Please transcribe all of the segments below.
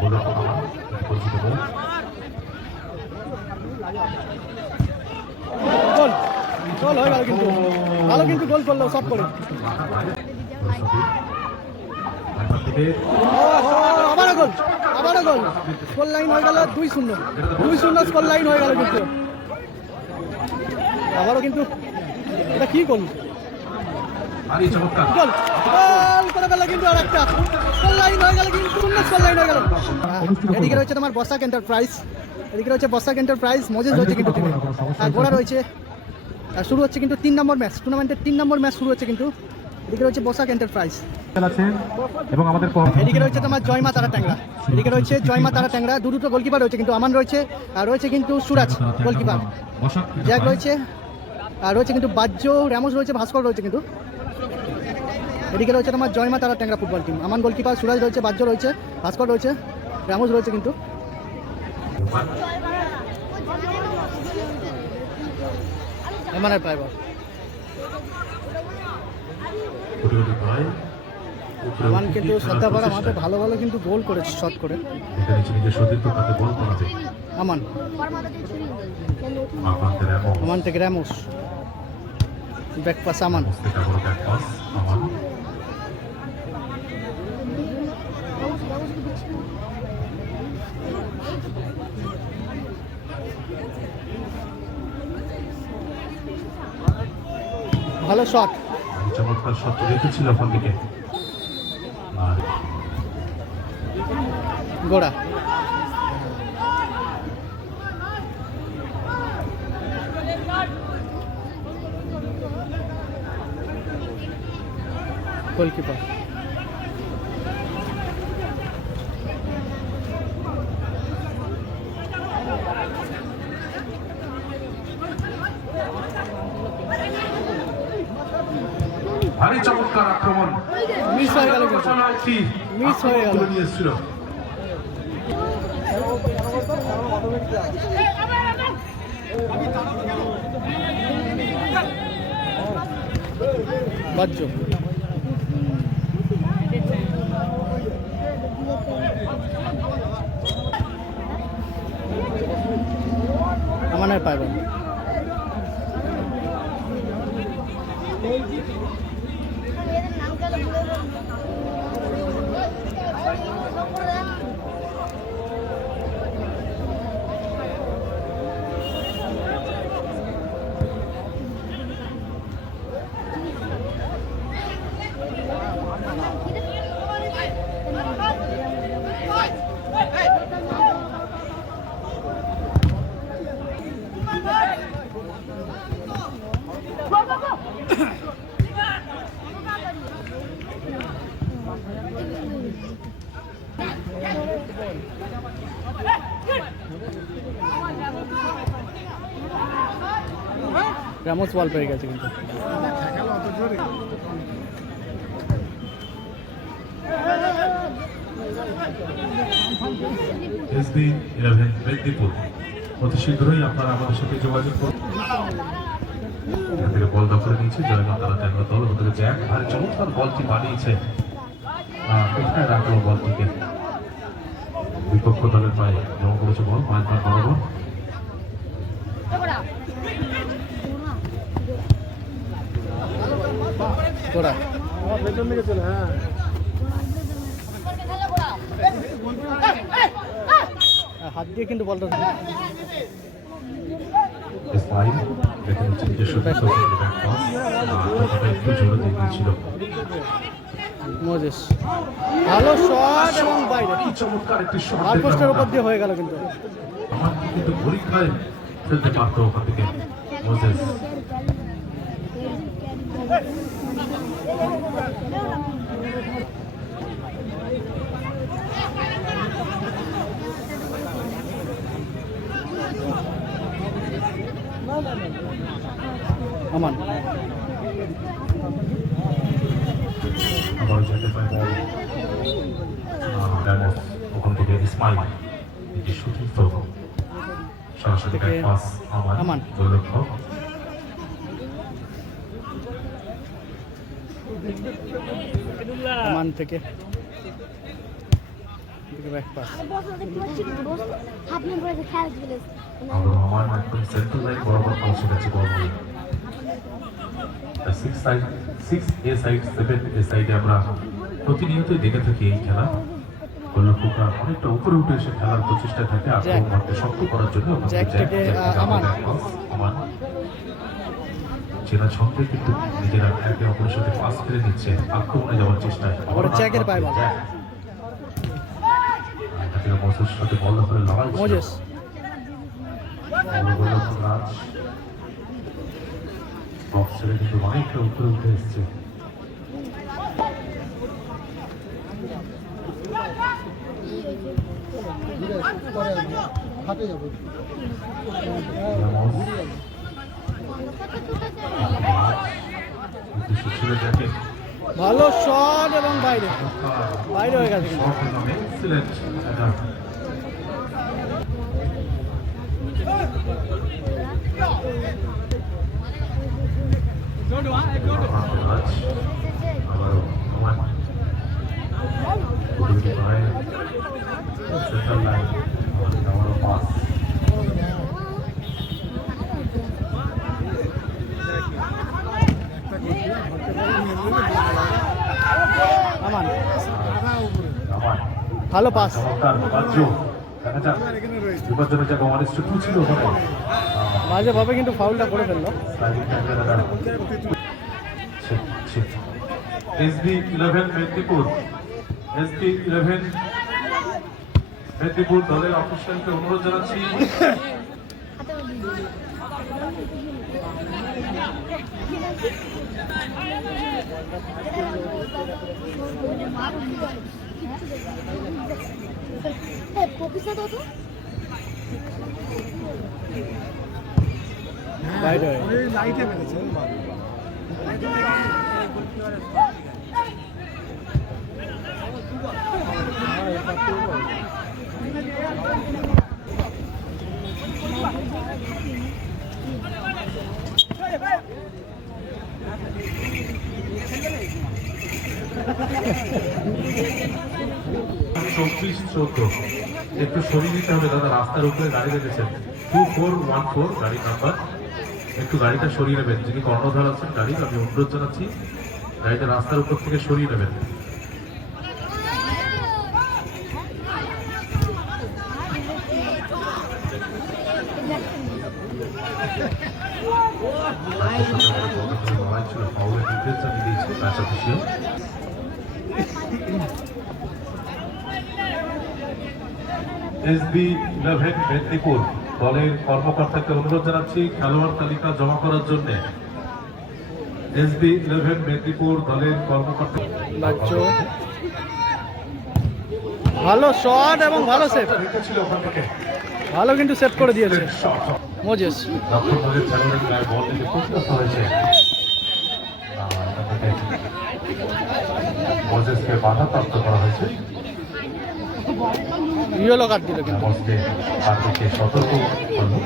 গোল গোল হয়ে গেল কিন্তু ভালো কিন্তু গোল করলো সব করে আবারও গোল স্কোর লাইন হয়ে গেল 2-0 স্কোর লাইন হয়ে গেল কিন্তু আবারও কিন্তু এটা কি গোল গোল করে গেল কিন্তু আর একটা স্কোর লাইন হয়ে গেল কিন্তু স্কোর লাইন হয়ে গেল এদিকে রয়েছে তোমার বসাক এন্টারপ্রাইজ মোজেস রয়েছে কিন্তু আর গোড়া রয়েছে আর শুরু হচ্ছে কিন্তু 3 নম্বর ম্যাচ টুর্নামেন্টের 3 নম্বর ম্যাচ শুরু হচ্ছে কিন্তু এদিকে রয়েছে বসাক এন্টারপ্রাইজ এবং আমাদের এদিকে রয়েছে তোমার জয়মা তারা ট্যাংরা দুটো গোলকিপার রয়েছে কিন্তু আমান রয়েছে আর রয়েছে কিন্তু সুরাজ গোলকিপার জ্যাক রয়েছে আর রয়েছে কিন্তু বাজ্য র্যামোস রয়েছে ভাস্কর রয়েছে কিন্তু এদিকে রয়েছে তোমার জয়মা তারা ট্যাংরা ফুটবল টিম আমান গোলকিপার সুরাজ রয়েছে বাজ্য রয়েছে ভাস্কর রয়েছে র্যামোস রয়েছে কিন্তু এমআনআর প্রাইভার আমান কিন্তু সদ্দাপাড়া মাঠে ভালো কিন্তু গোল করেছে শট করে আমান থেকে র্যামোস ব্যাকপাস আমান ভালো শট চমৎকার শট রেখেছিল ওখান থেকে গোড়া গোলকিপার ভারী চমৎকার আক্রমণ মিস হয়ে গেল নিয়েছিল বাজ্য আমানের পাইবেন র্যামোস বল পেয়ে গেছে কিন্তু অতি শীঘ্রই আপনারা আমাদের সাথে যোগাযোগ করুন এখান থেকে বল দখলে নিয়েছে জয়মা তারা ট্যাংরা দল ওদের জ্যাক আর চমৎকার বলটি বানিয়েছে কোথায় রাখলো বলটিকে বিপক্ষ দলের পায়ে জমা করেছে বল 5 বার বরাবর গোড়া হাত দিয়ে কিন্তু বলটা মোজেস ভালো শট এবং বাইরে চমৎকার একটি শট আর পোস্টের উপর দিয়ে হয়ে গেল কিন্তু আমার কিন্তু পরীক্ষায় ফেলতে পারতো ওখান থেকে মোজেস আমান আবার যেতে পারে ওখান থেকে ইসমাইল এটি সতীর্থ সরাসরি পাস আমান গোলরক্ষক আমান থেকে ব্যাক পাস। আবার আমার একদম সেন্টার লাইন বরাবর পৌঁছে গেছে বল নিয়ে। 6 এ সাইড 7 এ সাইডে আমরা প্রতিনিয়তই দেখে থাকি এই খেলা। গোলরক্ষকরা অনেকটা উপরে উঠে এসে খেলার প্রচেষ্টা থাকে আক্রমণকে শক্ত করার জন্য। আমার চেনা ছন্দে কিন্তু নিজেরা একে অপরের সাথে পাস ফেলে নিচ্ছে আক্রমণে যাওয়ার চেষ্টায়। জ্যাকের পায় বল। মোসেস সাথে বল দখলে লড়াই ছিল। মোজেস গোলরক্ষক রাজ বক্স ছেড়ে কিন্তু অনেকটা উপরে উঠে এসছে। ভালো শট এবং বাইরে হয়ে গেছে। আমান ভালো পাস। মাঝে ভাবে কিন্তু ফাউলটা করে ফেললো। SB 11 মেদিনীপুর দলের অফিসিয়ালকে অনুরোধ জানাচ্ছি বাইরে লাইটে মেরেছে একটু সরিয়ে দিতে হবে দাদা, রাস্তার উপরে গাড়ি রেখেছেন 2414 গাড়ি নাম্বার, একটু গাড়িটা সরিয়ে নেবেন। যিনি কর্ণধার আছেন গাড়ির, আমি অনুরোধ জানাচ্ছি গাড়িটা রাস্তার উপর থেকে সরিয়ে নেবেন। লড়াই ছিল, ফাউলের ডিটেলস আমি দিয়েছি ম্যাচ অফিসিয়াল। SB 11 মেদিনীপুর দলের কর্মকর্তাকে অনুরোধ জানাচ্ছি খেলোয়াড় তালিকা জমা করার জন্য। SB 11 মেদিনীপুর দলের কর্মকর্তা ভালো শট এবং ভালো সেভ, ছিল ওখান থেকে ভালো কিন্তু সেভ করে দিয়েছে মোজেস। দক্ষিণ ভাগের খেলোয়াড়ের গায়ে বল থেকে প্রতিহত হয়েছে, মোজেসকে বাধাপ্রাপ্ত করা হয়েছে। ইয়েলো কার্ড দিল কিন্তু। সতর্ক করলো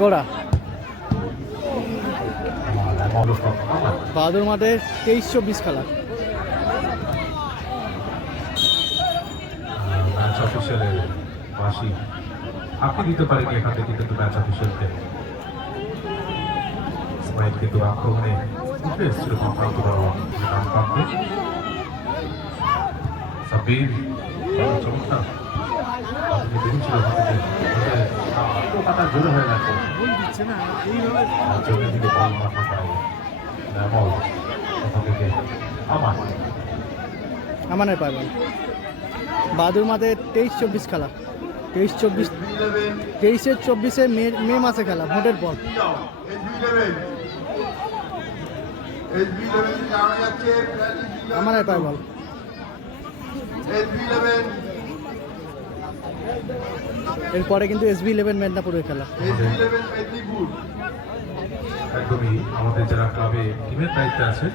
গোড়া বাহাদুর মাঠে 23-24 খেলা। ম্যাচ অফিসিয়ালের বাসি ফাঁকি দিতে পারেনি এখান থেকে, কিন্তু ম্যাচ অফিসিয়ালকে ইসমাইল কিন্তু আক্রমণে উঠে এসেছিল আক্রান্ত করা সাব্বির চমৎকার বেরিয়েছিল আত্মকাটা জোরে হয়ে গেছে জোরে দিকে বল মারতে পারে আমানের পায় বল। বাহাদুর মাঠে 23-24 খেলা, 23-24 মে মাসে খেলা, ভোটের পর। আমানের পায় বল। এরপরে কিন্তু SB 11 মেদিনীপুরের খেলা। একদমই আমাদের যারা ক্লাবে টিমের দায়িত্বে আছে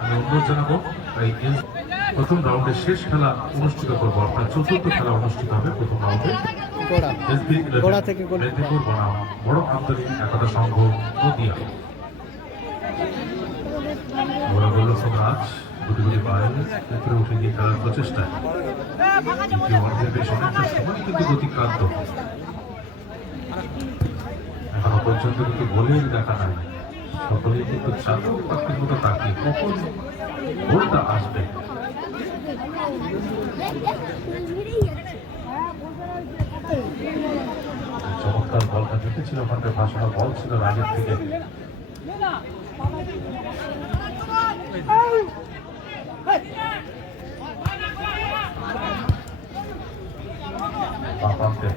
আমি অনুরোধ জানাবো প্রথম রাউন্ডের শেষ খেলা অনুষ্ঠিত করবো, আপনার চতুর্থ খেলা অনুষ্ঠিত হবে প্রথম রাউন্ডে। গোড়া এসবি গোড়া থেকে গোল। মেদিনীপুর বনাম বড় আন্তরিক একতা সংঘ নদিয়া। ওরা বলল রাজ গুটি গুটি পায়ে উপরে উঠে গিয়ে খেলার প্রচেষ্টায় অর্ধের বেশ অনেকটা সময় কিন্তু অতিক্রান্ত। এখনো পর্যন্ত কিন্তু গোলের দেখা নাই, সকলেই কিন্তু চাতক পাখির মতো তাকিয়ে কখন গোলটা আসবে। চমৎকার বলটা জিতেছিল, ওখানকার ভাষণা বল ছিল রাজের থেকে। বাপাতে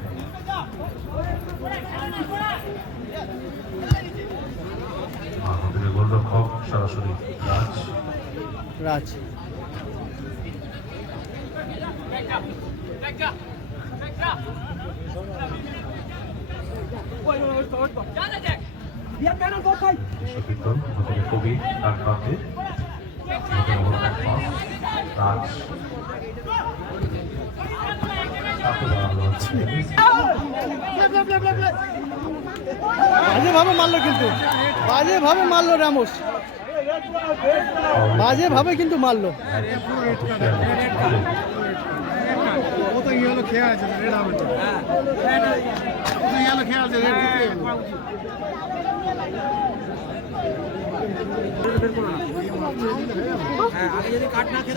আমাদের গোলরক্ষক সরাসরি রাজ। রাজ কীর্তন আমাদের কবি তার প্রান্তে রাজ বাজে ভাবে মারলো, কিন্তু বাজে ভাবে মারলো রামোস, বাজে ভাবে কিন্তু মারলো।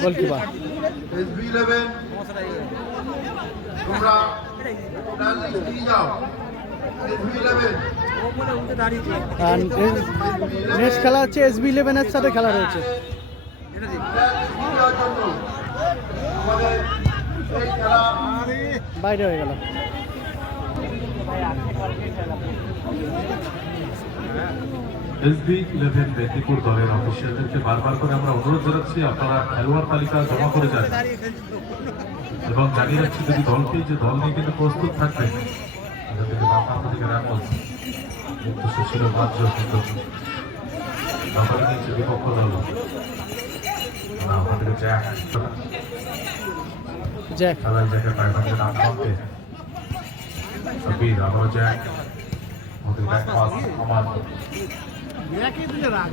গোলকিপার SB11 তোমরা প্ল্যান দিয়ে যাও। SB11 নেক্সট খেলা হচ্ছে SB11 এর সাথে খেলা রয়েছে। আমাদের এই খেলা বাইরে হয়ে গেল। SB11 মেদিনীপুর দলের অফিসিয়ালদেরকে বারবার করে আমরা অনুরোধ জানাচ্ছি, আপনারা খেলোয়াড় তালিকা জমা করে যান এবং জানিয়ে রাখছি যদি দলকে যে দল নিয়ে কিন্তু প্রস্তুত থাকবে। সে ছিল মাত্র কিন্তু ব্যাপারে নিয়েছে বিপক্ষ দল। আমাদের জ্যাক খেলার জায়গায় পাইপাকে নাম পাবে সবির আবারও জ্যাক আমাদের ব্যাক পাস আমার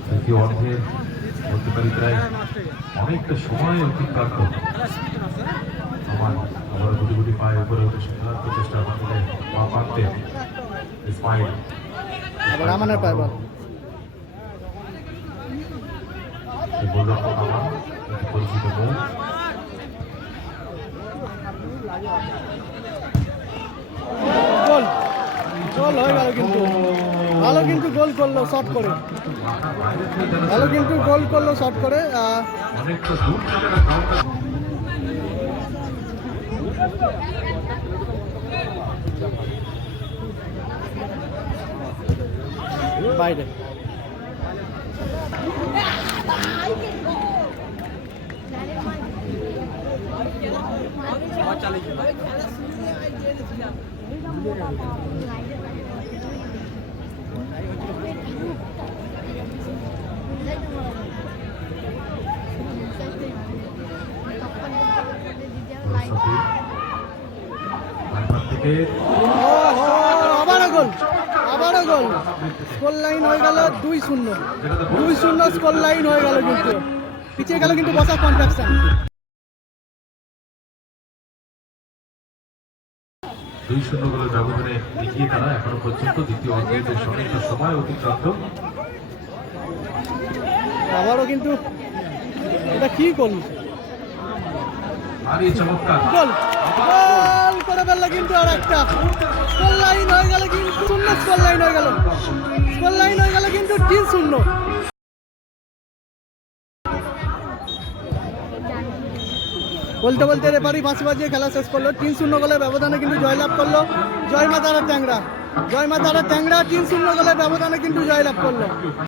দ্বিতীয় অর্ধে বলতে পারি প্রায় অনেকটা সময় অতিক্রান্ত। আমার আবার গুটি গুটি পায়ে উপরে উঠে খেলার প্রচেষ্টা আমাদের মা পারতে ইসমাইল আবার আমানের পায় বল। গোলরক্ষক আমার পরিচিত গোল গোল গোল হয়ে গেল, কিন্তু ভালো কিন্তু গোল করলো শট করে, ভালো কিন্তু গোল করলো শট করে। অনেকটা দূর থেকে বাইরে আবারও গোল, আবারও গোল। স্কোর লাইন হয়ে গেল 2-0, 2-0 স্কোর লাইন হয়ে গেল, কিন্তু পিছিয়ে গেল কিন্তু বসার কন্ট্রাকশন। 2-0 গোলের ব্যবধানে এগিয়ে তারা এখনো পর্যন্ত দ্বিতীয় অর্ধের বেশ অনেকটা সময় অতিক্রান্ত। আবারও কিন্তু এটা কি করল, আর এই চমৎকার গোল গোল করে ফেললো কিন্তু। আর একটা স্কোর লাইন হয়ে গেল, কিন্তু 0 স্কোর লাইন হয়ে গেল, স্কোর লাইন হয়ে গেল কিন্তু 3-0। বলতে বলতে রেফারি বাঁশি বাজিয়ে খেলা শেষ করলো। 3-0 গোলের ব্যবধানে কিন্তু জয়লাভ করলো জয়মা তারা ট্যাংরা। জয়মা তারা ট্যাংরা 3-0 গোলের ব্যবধানে কিন্তু জয়লাভ করলো।